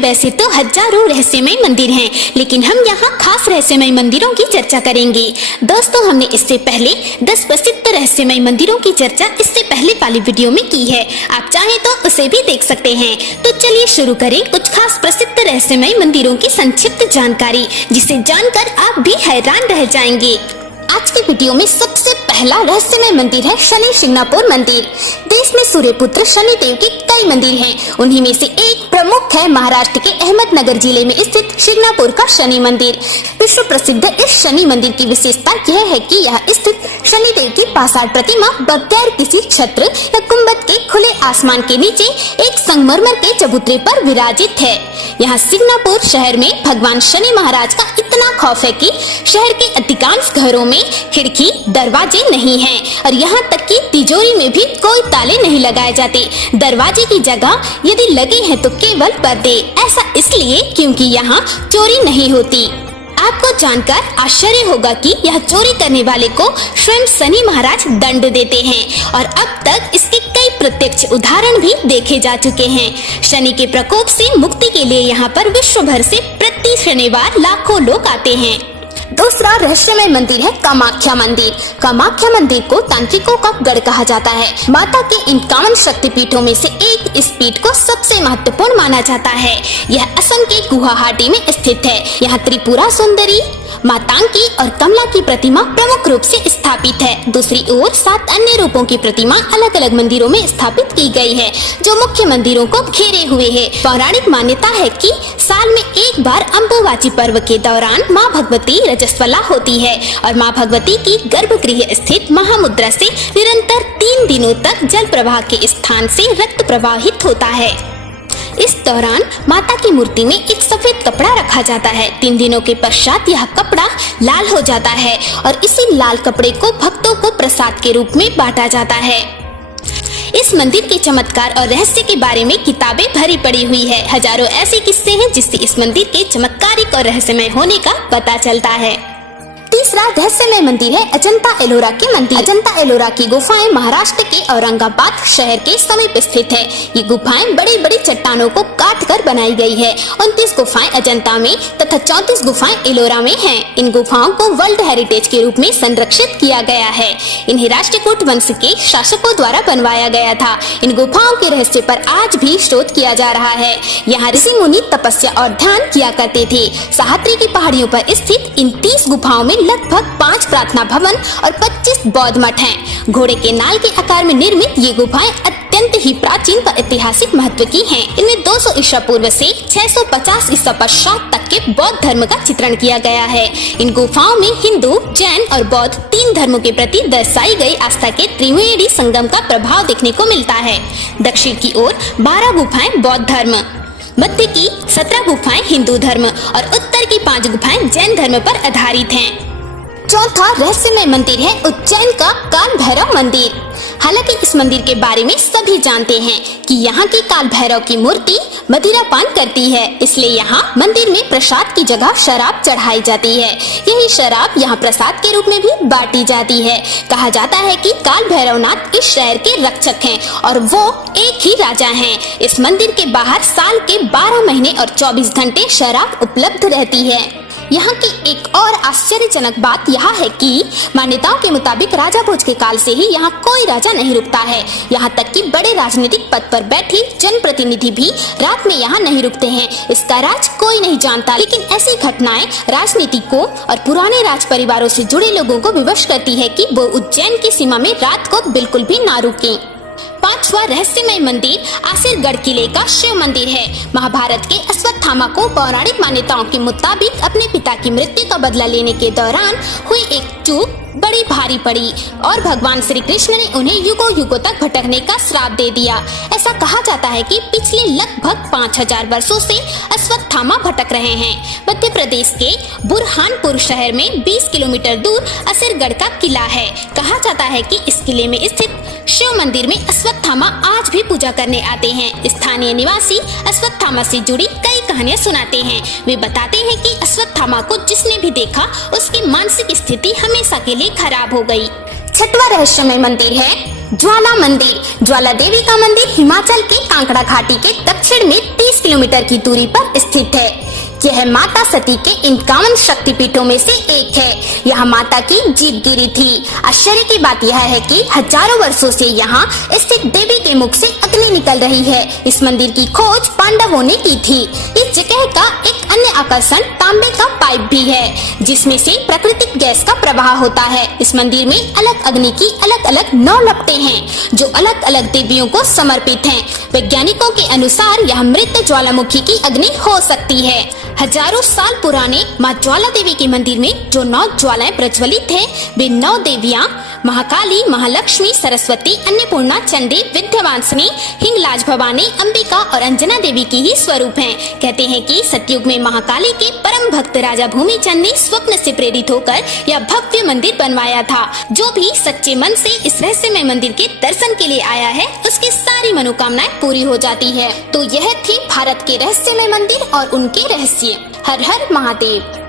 वैसे तो हजारों रहस्यमय मंदिर हैं, लेकिन हम यहाँ खास रहस्यमय मंदिरों की चर्चा करेंगे। दोस्तों, हमने इससे पहले 10 प्रसिद्ध रहस्यमय मंदिरों की चर्चा इससे पहले वाली वीडियो में की है। आप चाहें तो उसे भी देख सकते हैं। तो चलिए शुरू करें कुछ खास प्रसिद्ध रहस्यमय मंदिरों की संक्षिप्त जानकारी, जिसे जानकर आप भी हैरान रह जाएंगे। आज की वीडियो में सबसे पहला रहस्यमय मंदिर है शनि शिंगणापुर मंदिर। देश में सूर्यपुत्र शनि देव के कई मंदिर हैं। उन्हीं में से एक प्रमुख है महाराष्ट्र के अहमदनगर जिले में स्थित शिंगणापुर का शनि मंदिर। विश्व प्रसिद्ध इस शनि मंदिर की विशेषता यह है कि यह स्थित शनि देव की पाषाण प्रतिमा बगैर किसी छत्र या गुंबद के खुले आसमान के नीचे एक संगमरमर के चबूतरे पर विराजित है। यहाँ शिंगणापुर शहर में भगवान शनि महाराज का इतना खौफ है कि शहर के अधिकांश घरों में खिड़की दरवाजे नहीं हैं और यहाँ तक कि तिजोरी में भी कोई ताले नहीं लगाए जाते। दरवाजे की जगह यदि लगे हैं तो केवल पर्दे। ऐसा इसलिए क्योंकि यहाँ चोरी नहीं होती। आपको जानकर आश्चर्य होगा कि यह चोरी करने वाले को स्वयं शनि महाराज दंड देते हैं और अब तक इसके कई प्रत्यक्ष उदाहरण भी देखे जा चुके हैं। शनि के प्रकोप से मुक्ति के लिए यहाँ पर विश्व भर से प्रति शनिवार लाखों लोग आते हैं। दूसरा रहस्यमय मंदिर है कामाख्या मंदिर। कामाख्या मंदिर को तांत्रिकों का गढ़ कहा जाता है। माता के इन 51 शक्तिपीठों में से एक इस पीठ को सबसे महत्वपूर्ण माना जाता है। यह असम के गुवाहाटी में स्थित है। यहाँ त्रिपुरा सुंदरी, मातांगी और कमला की प्रतिमा प्रमुख रूप से स्थापित है। दूसरी ओर 7 अन्य रूपों की प्रतिमा अलग अलग मंदिरों में स्थापित की गई है, जो मुख्य मंदिरों को घेरे हुए है। पौराणिक मान्यता है कि साल में एक बार अम्बुबाची पर्व के दौरान माँ भगवती रजस्वला होती है और माँ भगवती की गर्भगृह स्थित महामुद्रा से निरंतर 3 दिनों तक जल प्रवाह के स्थान से रक्त प्रवाहित होता है। इस दौरान माता की मूर्ति में एक सफेद कपड़ा रखा जाता है। 3 दिनों के पश्चात यह कपड़ा लाल हो जाता है और इसी लाल कपड़े को भक्तों को प्रसाद के रूप में बांटा जाता है। इस मंदिर के चमत्कार और रहस्य के बारे में किताबें भरी पड़ी हुई है। हजारों ऐसे किस्से हैं जिससे इस मंदिर के चमत्कारिक और रहस्यमय होने का पता चलता है। तीसरा रहस्यमय मंदिर है अजंता एलोरा के मंदिर। अजंता एलोरा की गुफाएं महाराष्ट्र के औरंगाबाद शहर के समीप स्थित है। ये गुफाएं बड़ी बड़ी चट्टानों को काट कर बनाई गई है। 29 गुफाएं अजंता में तथा 34 गुफाएं एलोरा में हैं। इन गुफाओं को वर्ल्ड हेरिटेज के रूप में संरक्षित किया गया है। इन्हें राष्ट्रकूट वंश के शासकों द्वारा बनवाया गया था। इन गुफाओं के रहस्य पर आज भी शोध किया जा रहा है। यहाँ ऋषि मुनि तपस्या और ध्यान किया करते थे। सह्याद्री की पहाड़ियों पर स्थित इन 30 गुफाओं में लगभग 5 प्रार्थना भवन और 25 बौद्ध मठ हैं। घोड़े के नाल के आकार में निर्मित ये गुफाएं अत्यंत ही प्राचीन व ऐतिहासिक महत्व की हैं। इनमें 200 ईसा पूर्व से 650 ईसा पश्चात तक के बौद्ध धर्म का चित्रण किया गया है। इन गुफाओं में हिंदू, जैन और बौद्ध 3 धर्मों के प्रति दर्शाई गई आस्था के त्रिवेणी संगम का प्रभाव देखने को मिलता है। दक्षिण की ओर 12 गुफाएं बौद्ध धर्म, मध्य की 17 गुफाएं हिंदू धर्म और उत्तर की 5 गुफाएं जैन धर्म पर आधारित हैं। चौथा रहस्यमय मंदिर है उज्जैन का काल भैरव मंदिर। हालांकि इस मंदिर के बारे में सभी जानते हैं कि यहाँ की काल भैरव की मूर्ति मदिरा पान करती है, इसलिए यहाँ मंदिर में प्रसाद की जगह शराब चढ़ाई जाती है। यही शराब यहाँ प्रसाद के रूप में भी बांटी जाती है। कहा जाता है कि काल भैरवनाथ इस शहर के रक्षक हैं और वो एक ही राजा हैं। इस मंदिर के बाहर साल के 12 महीने और 24 घंटे शराब उपलब्ध रहती है। यहाँ की एक और आश्चर्यजनक बात यह है कि मान्यताओं के मुताबिक राजा भोज के काल से ही यहाँ कोई राजा नहीं रुकता है। यहाँ तक कि बड़े राजनीतिक पद पर बैठे जनप्रतिनिधि भी रात में यहाँ नहीं रुकते हैं। इसका राज कोई नहीं जानता, लेकिन ऐसी घटनाएं राजनीतिकों और पुराने राज परिवारों से जुड़े लोगों को विवश करती है कि वो उज्जैन की सीमा में रात को बिल्कुल भी ना रुकें। 5वां रहस्यमय मंदिर आसिरगढ़ किले का शिव मंदिर है। महाभारत के अश्वत्थामा को पौराणिक मान्यताओं के मुताबिक अपने पिता की मृत्यु का बदला लेने के दौरान हुई एक चूक बड़ी भारी पड़ी और भगवान श्री कृष्ण ने उन्हें युगों युगों तक भटकने का श्राप दे दिया। ऐसा कहा जाता है कि पिछले लगभग 5000 वर्षों से अश्वत्थामा भटक रहे हैं। मध्य प्रदेश के बुरहानपुर शहर में 20 किलोमीटर दूर आसिरगढ़ का किला है। कहा जाता है कि इस किले में स्थित शिव मंदिर में अश्वत्थामा आज भी पूजा करने आते हैं। स्थानीय निवासी अश्वत्थामा से जुड़ी कई कहानियां सुनाते हैं। वे बताते हैं कि अश्वत्थामा को जिसने भी देखा उसकी मानसिक स्थिति हमेशा के लिए खराब हो गई। 6वां रहस्यमय मंदिर है ज्वाला मंदिर। ज्वाला देवी का मंदिर हिमाचल के कांगड़ा घाटी के दक्षिण में 30 किलोमीटर की दूरी पर स्थित है। यह माता सती के 51 शक्तिपीठों में से एक है। यह माता की जीवगिरी थी। आश्चर्य की बात यह है कि हजारों वर्षों से यहाँ स्थित देवी के मुख से अग्नि निकल रही है। इस मंदिर की खोज पांडवों ने की थी। इस जगह का एक अन्य आकर्षण तांबे का पाइप भी है, जिसमें से प्राकृतिक गैस का प्रवाह होता है। इस मंदिर में अलग अग्नि की अलग अलग 9 लपटें हैं, जो अलग अलग देवियों को समर्पित हैं। वैज्ञानिकों के अनुसार यह मृत ज्वालामुखी की अग्नि हो सकती है। हजारों साल पुराने माँ ज्वाला देवी के मंदिर में जो 9 ज्वालाएं प्रज्वलित हैं, वे 9 देवियां महाकाली, महालक्ष्मी, सरस्वती, अन्नपूर्णा, चंडी, विंध्यवासिनी, हिंगलाज भवानी, अंबिका और अंजना देवी की ही स्वरूप हैं। कहते हैं कि सतयुग में महाकाली के परम भक्त राजा भूमिचंद ने स्वप्न से प्रेरित होकर यह भव्य मंदिर बनवाया था। जो भी सच्चे मन से इस रहस्यमय मंदिर के दर्शन के लिए आया है, उसकी सारी मनोकामनाएं पूरी हो जाती है। तो यह थी भारत के रहस्यमय मंदिर और उनके रहस्य। हर हर महादेव।